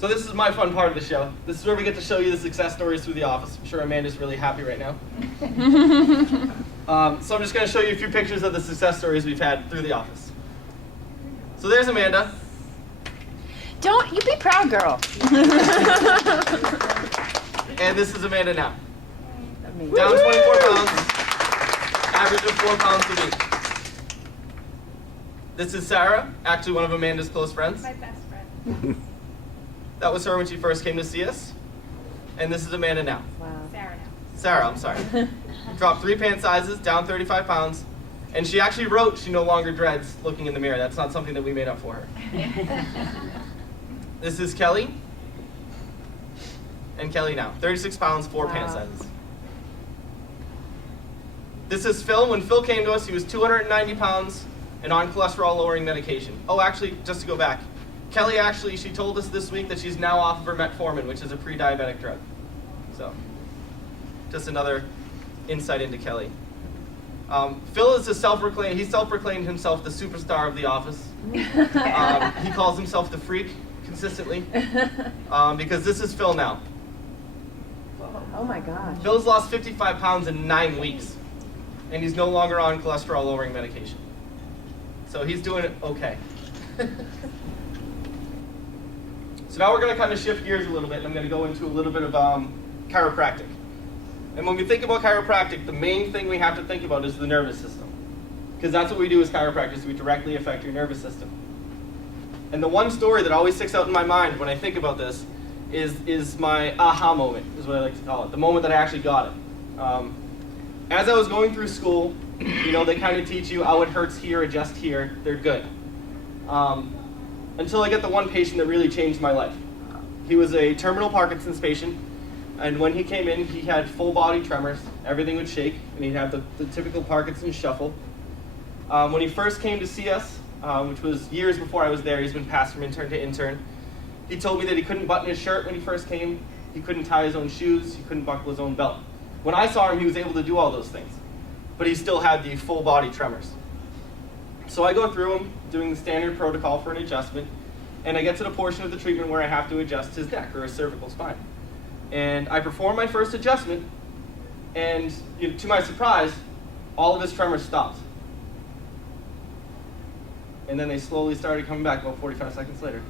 So this is my fun part of the show. This is where we get to show you the success stories through the office. I'm sure Amanda's really happy right now. So I'm just going to show you a few pictures of the success stories we've had through the office. So there's Amanda. Don't you be proud, girl. And this is Amanda now. Amazing. Down 24 pounds, average of 4 pounds a week. This is Sarah, actually one of Amanda's close friends. My best friend. That was her when she first came to see us. And this is Amanda now. Wow. Sarah now. Sarah, I'm sorry. Dropped 3 pant sizes, down 35 pounds. And she actually wrote she no longer dreads looking in the mirror. That's not something that we made up for her. This is Kelly. And Kelly now. 36 pounds, 4 pant sizes. This is Phil. When Phil came to us, he was 290 pounds and on cholesterol-lowering medication. Oh, actually, just to go back. Kelly actually, she told us this week that she's now off of her metformin, which is a pre-diabetic drug. So, just another insight into Kelly. Phil is he self-proclaimed himself the superstar of the office. He calls himself the freak consistently, because this is Phil now. Oh my gosh. Phil's lost 55 pounds in 9 weeks, and he's no longer on cholesterol-lowering medication. So he's doing it okay. So now we're going to kind of shift gears a little bit, and I'm going to go into a little bit of chiropractic. And when we think about chiropractic, the main thing we have to think about is the nervous system. Because that's what we do as chiropractors, we directly affect your nervous system. And the one story that always sticks out in my mind when I think about this is my aha moment, is what I like to call it. The moment that I actually got it. As I was going through school, you know, they kind of teach you, oh, it hurts here, adjust here, they're good. Until I get the one patient that really changed my life. He was a terminal Parkinson's patient, and when he came in, he had full body tremors. Everything would shake, and he'd have the typical Parkinson's shuffle. When he first came to see us, which was years before I was there, he's been passed from intern to intern, he told me that he couldn't button his shirt when he first came, he couldn't tie his own shoes, he couldn't buckle his own belt. When I saw him, he was able to do all those things, but he still had the full body tremors. So I go through him, doing the standard protocol for an adjustment, and I get to the portion of the treatment where I have to adjust his neck or his cervical spine. And I perform my first adjustment, and to my surprise, all of his tremors stopped. And then they slowly started coming back about 45 seconds later,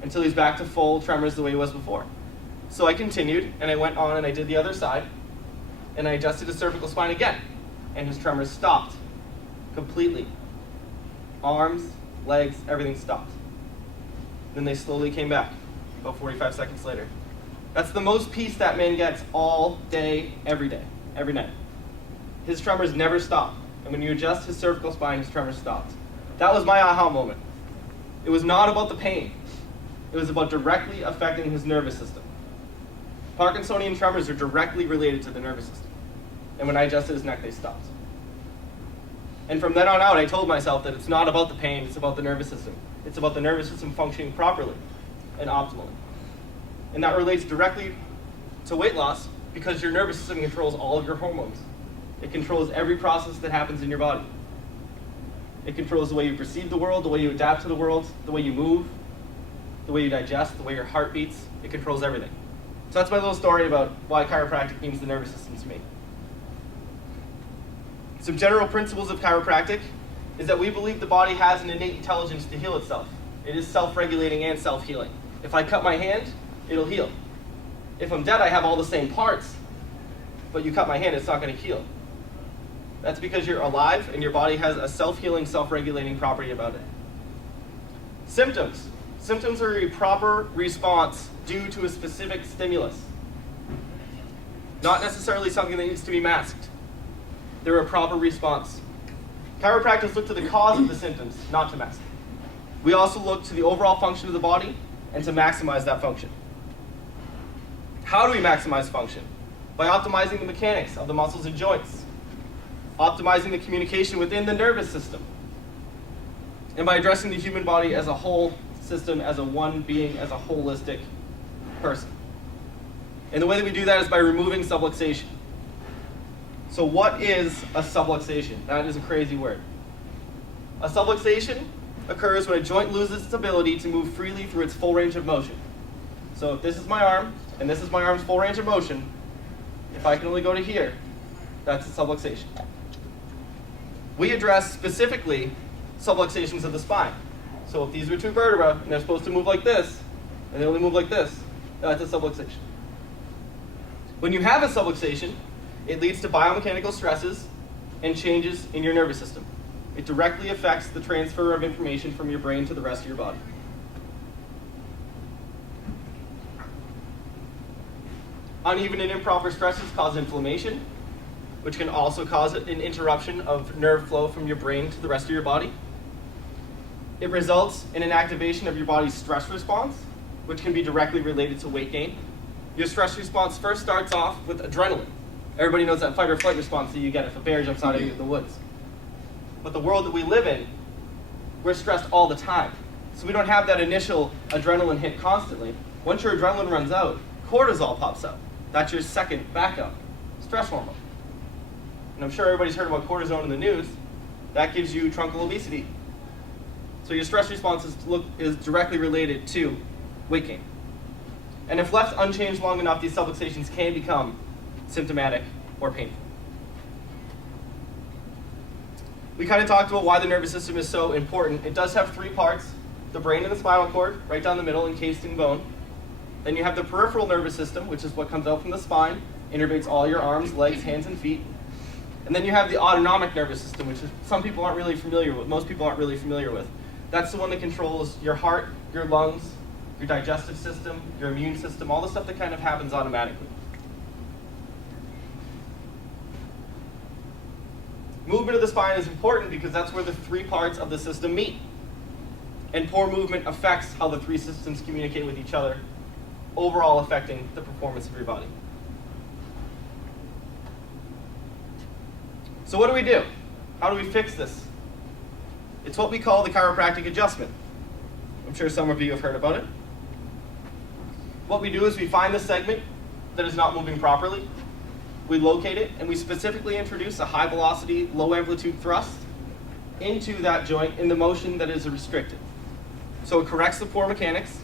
until he's back to full tremors the way he was before. So I continued, and I went on and I did the other side, and I adjusted his cervical spine again, and his tremors stopped completely. Arms, legs, everything stopped. Then they slowly came back, about 45 seconds later. That's the most peace that man gets all day, every night. His tremors never stop. And when you adjust his cervical spine, his tremors stopped. That was my aha moment. It was not about the pain. It was about directly affecting his nervous system. Parkinsonian tremors are directly related to the nervous system. And when I adjusted his neck, they stopped. And from then on out, I told myself that it's not about the pain, it's about the nervous system. It's about the nervous system functioning properly and optimally. And that relates directly to weight loss because your nervous system controls all of your hormones. It controls every process that happens in your body. It controls the way you perceive the world, the way you adapt to the world, the way you move, the way you digest, the way your heart beats. It controls everything. So that's my little story about why chiropractic means the nervous system to me. Some general principles of chiropractic is that we believe the body has an innate intelligence to heal itself. It is self-regulating and self-healing. If I cut my hand, it'll heal. If I'm dead, I have all the same parts, but you cut my hand, it's not going to heal. That's because you're alive and your body has a self-healing, self-regulating property about it. Symptoms. Symptoms are a proper response due to a specific stimulus. Not necessarily something that needs to be masked. They're a proper response. Chiropractors look to the cause of the symptoms, not to mask. We also look to the overall function of the body and to maximize that function. How do we maximize function? By optimizing the mechanics of the muscles and joints, optimizing the communication within the nervous system, and by addressing the human body as a whole system, as a one being, as a holistic person. And the way that we do that is by removing subluxation. So what is a subluxation? That is a crazy word. A subluxation occurs when a joint loses its ability to move freely through its full range of motion. So if this is my arm, and this is my arm's full range of motion, if I can only go to here, that's a subluxation. We address specifically subluxations of the spine. So if these were two vertebrae, and they're supposed to move like this, and they only move like this, that's a subluxation. When you have a subluxation, it leads to biomechanical stresses and changes in your nervous system. It directly affects the transfer of information from your brain to the rest of your body. Uneven and improper stresses cause inflammation, which can also cause an interruption of nerve flow from your brain to the rest of your body. It results in an activation of your body's stress response, which can be directly related to weight gain. Your stress response first starts off with adrenaline. Everybody knows that fight or flight response that you get if a bear jumps out at you in the woods. But the world that we live in, we're stressed all the time. So we don't have that initial adrenaline hit constantly. Once your adrenaline runs out, cortisol pops up. That's your second backup stress hormone. And I'm sure everybody's heard about cortisone in the news. That gives you truncal obesity. So your stress response is directly related to weight gain. And if left unchanged long enough, these subluxations can become symptomatic or painful. We kind of talked about why the nervous system is so important. It does have three parts: the brain and the spinal cord, right down the middle, encased in bone. Then you have the peripheral nervous system, which is what comes out from the spine, innervates all your arms, legs, hands, and feet. And then you have the autonomic nervous system, which is some people aren't really familiar with, most people aren't really familiar with. That's the one that controls your heart, your lungs, your digestive system, your immune system, all the stuff that kind of happens automatically. Movement of the spine is important because that's where the three parts of the system meet. And poor movement affects how the three systems communicate with each other, overall affecting the performance of your body. So what do we do? How do we fix this? It's what we call the chiropractic adjustment. I'm sure some of you have heard about it. What we do is we find the segment that is not moving properly, we locate it, and we specifically introduce a high velocity, low amplitude thrust into that joint in the motion that is restricted. So it corrects the poor mechanics,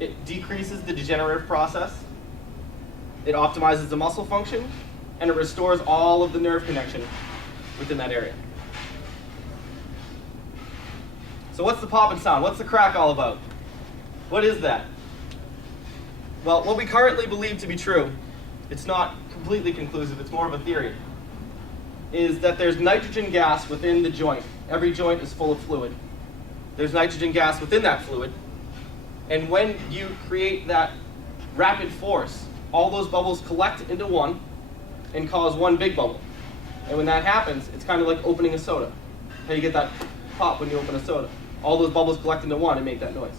it decreases the degenerative process, it optimizes the muscle function, and it restores all of the nerve connection within that area. So what's the pop and sound? What's the crack all about? What is that? Well, what we currently believe to be true, it's not completely conclusive, it's more of a theory, is that there's nitrogen gas within the joint. Every joint is full of fluid. There's nitrogen gas within that fluid, and when you create that rapid force, all those bubbles collect into one and cause one big bubble. And when that happens, it's kind of like opening a soda. How you get that pop when you open a soda. All those bubbles collect into one and make that noise.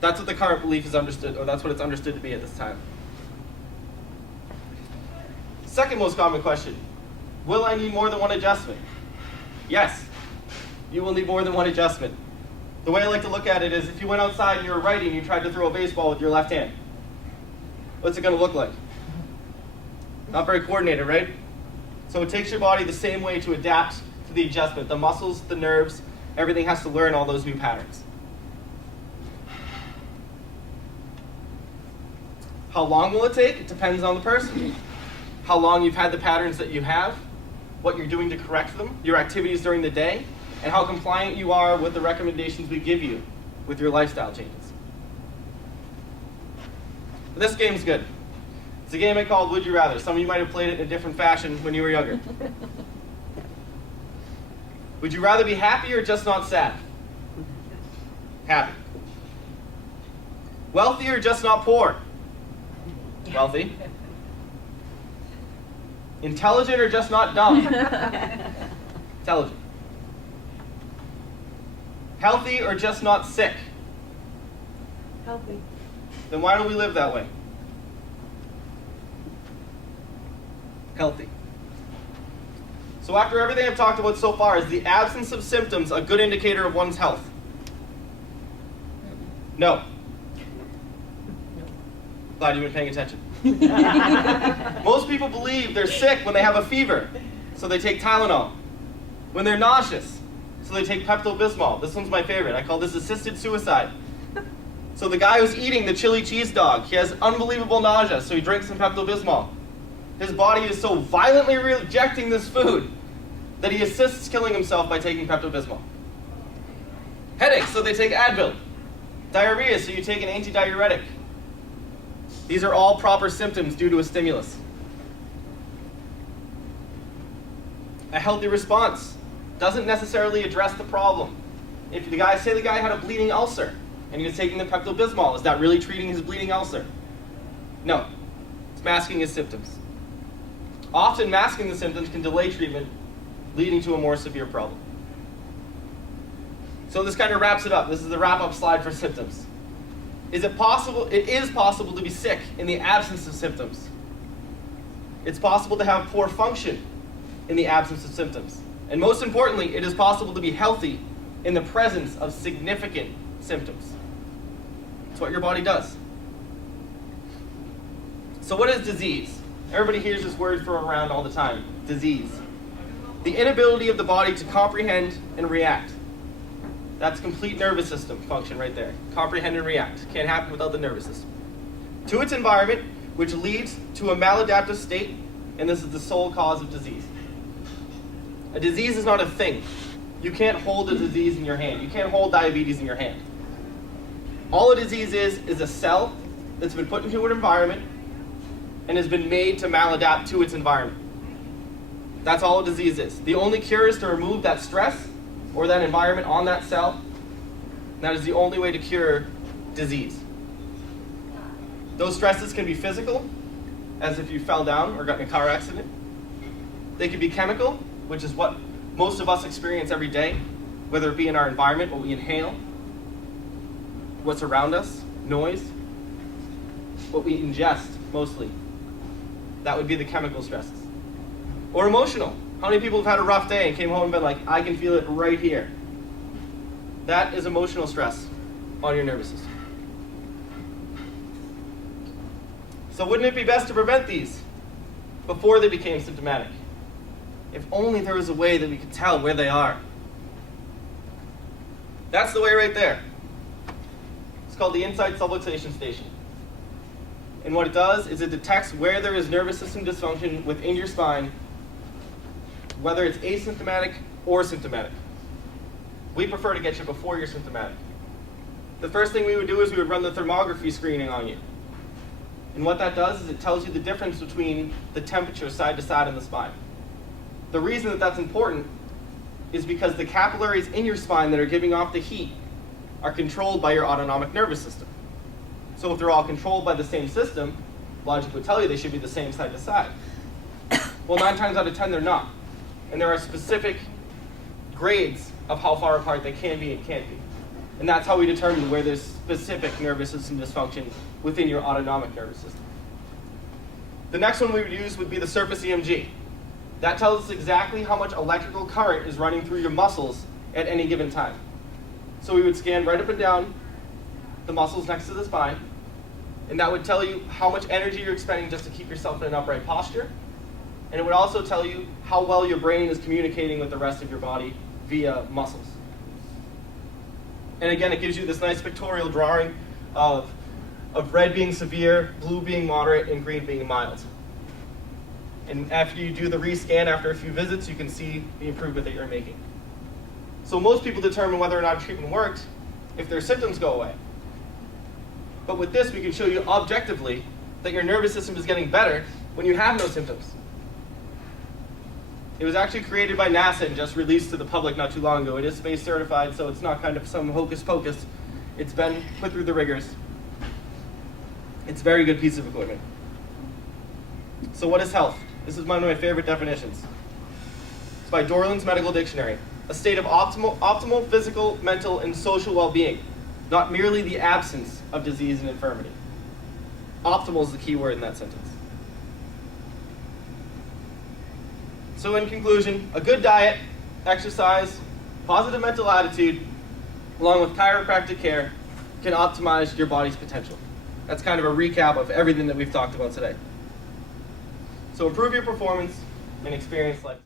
That's what the current belief is understood, or that's what it's understood to be at this time. Second most common question, will I need more than one adjustment? Yes, you will need more than one adjustment. The way I like to look at it is if you went outside and you were righty and you tried to throw a baseball with your left hand, what's it going to look like? Not very coordinated, right? So it takes your body the same way to adapt to the adjustment. The muscles, the nerves, everything has to learn all those new patterns. How long will it take? It depends on the person. How long you've had the patterns that you have, what you're doing to correct them, your activities during the day, and how compliant you are with the recommendations we give you with your lifestyle changes. This game's good. It's a game I called Would You Rather. Some of you might have played it in a different fashion when you were younger. Would you rather be happy or just not sad? Happy. Wealthy or just not poor? Wealthy. Intelligent or just not dumb? Intelligent. Healthy or just not sick? Healthy. Then why don't we live that way? Healthy. So after everything I've talked about so far, is the absence of symptoms a good indicator of one's health? No. Glad you weren't paying attention. Most people believe they're sick when they have a fever, so they take Tylenol. When they're nauseous, so they take Pepto-Bismol. This one's my favorite. I call this assisted suicide. So the guy who's eating the chili cheese dog, he has unbelievable nausea, so he drinks some Pepto-Bismol. His body is so violently rejecting this food that he assists killing himself by taking Pepto-Bismol. Headache, so they take Advil. Diarrhea, so you take an antidiuretic. These are all proper symptoms due to a stimulus. A healthy response doesn't necessarily address the problem. If the guy had a bleeding ulcer and he was taking the Pepto-Bismol, is that really treating his bleeding ulcer? No, it's masking his symptoms. Often masking the symptoms can delay treatment, leading to a more severe problem. So this kind of wraps it up. This is the wrap-up slide for symptoms. Is it possible? It is possible to be sick in the absence of symptoms. It's possible to have poor function in the absence of symptoms. And most importantly, it is possible to be healthy in the presence of significant symptoms. It's what your body does. So what is disease? Everybody hears this word thrown around all the time, disease. The inability of the body to comprehend and react. That's complete nervous system function right there. Comprehend and react. Can't happen without the nervous system. To its environment, which leads to a maladaptive state, and this is the sole cause of disease. A disease is not a thing. You can't hold a disease in your hand. You can't hold diabetes in your hand. All a disease is a cell that's been put into an environment and has been made to maladapt to its environment. That's all a disease is. The only cure is to remove that stress or that environment on that cell. That is the only way to cure disease. Those stresses can be physical, as if you fell down or got in a car accident. They can be chemical, which is what most of us experience every day, whether it be in our environment, what we inhale, what's around us, noise, what we ingest mostly. That would be the chemical stresses. Or emotional. How many people have had a rough day and came home and been like, I can feel it right here? That is emotional stress on your nervous system. So wouldn't it be best to prevent these before they became symptomatic? If only there was a way that we could tell where they are. That's the way right there. It's called the inside subluxation station. And what it does is it detects where there is nervous system dysfunction within your spine, whether it's asymptomatic or symptomatic. We prefer to get you before you're symptomatic. The first thing we would do is we would run the thermography screening on you. And what that does is it tells you the difference between the temperature side to side in the spine. The reason that that's important is because the capillaries in your spine that are giving off the heat are controlled by your autonomic nervous system. So if they're all controlled by the same system, logic would tell you they should be the same side to side. Well, 9 times out of 10, they're not. And there are specific grades of how far apart they can be and can't be. And that's how we determine where there's specific nervous system dysfunction within your autonomic nervous system. The next one we would use would be the surface EMG. That tells us exactly how much electrical current is running through your muscles at any given time. So we would scan right up and down the muscles next to the spine, and that would tell you how much energy you're expending just to keep yourself in an upright posture. And it would also tell you how well your brain is communicating with the rest of your body via muscles. And again, it gives you this nice pictorial drawing of red being severe, blue being moderate, and green being mild. And after you do the rescan after a few visits, you can see the improvement that you're making. So most people determine whether or not a treatment worked if their symptoms go away. But with this, we can show you objectively that your nervous system is getting better when you have no symptoms. It was actually created by NASA and just released to the public not too long ago. It is space certified, so it's not kind of some hocus pocus. It's been put through the rigors. It's a very good piece of equipment. So what is health? This is one of my favorite definitions. It's by Dorland's Medical Dictionary. A state of optimal physical, mental, and social well-being, not merely the absence of disease and infirmity. Optimal is the key word in that sentence. So in conclusion, a good diet, exercise, positive mental attitude, along with chiropractic care, can optimize your body's potential. That's kind of a recap of everything that we've talked about today. So improve your performance and experience life.